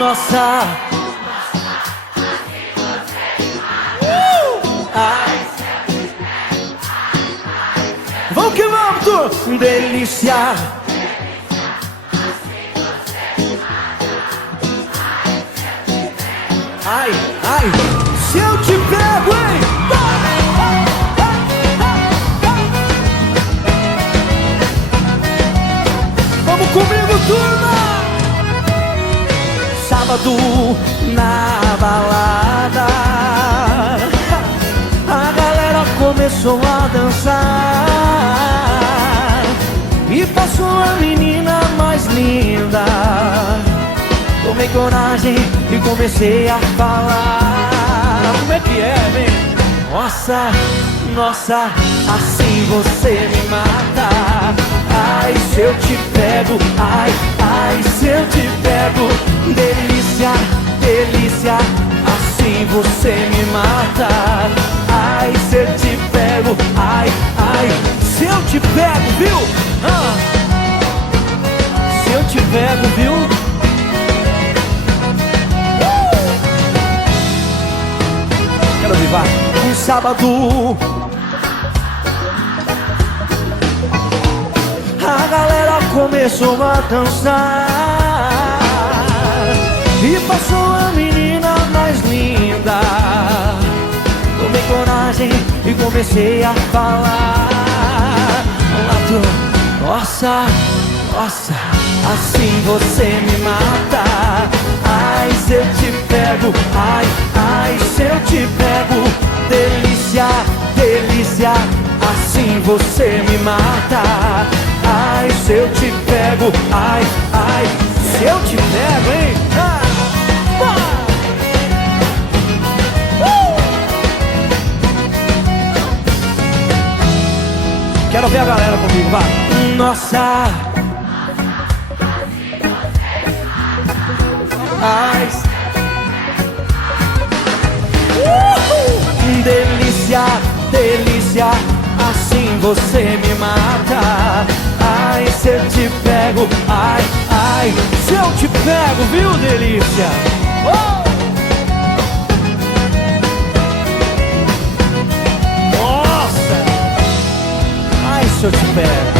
Nossa, vamos que vamos, tu delícia. Ai, ai, se eu te pego, hein? Vamos comigo, turma! Sábado na balada, a galera começou a dançar e passou a menina mais linda. Tomei coragem e comecei a falar. Como é que é, vem? Nossa, nossa, assim você me mata. Ai, se eu te pego, ai, ai, se eu te pego. Delícia, delícia, assim você me mata. Ai, se eu te pego, ai, ai, se eu te pego, viu? Se eu te pego, viu? Quero vivar um sábado. A galera começou a dançar e passou a menina mais linda. Tomei coragem e comecei a falar. Nossa, nossa, assim você me mata. Ai, se eu te pego, ai, ai, se eu te pego. Delícia, delícia, assim você me mata. Ai, se eu te pego, ai, ai, se eu te pego, hein? Quero ver a galera comigo, vai. Nossa, ai, delícia, delícia, assim você me mata. Ai, se eu te pego, ai, ai, se eu te pego, viu, delícia? Nossa! Ai, se eu te pego.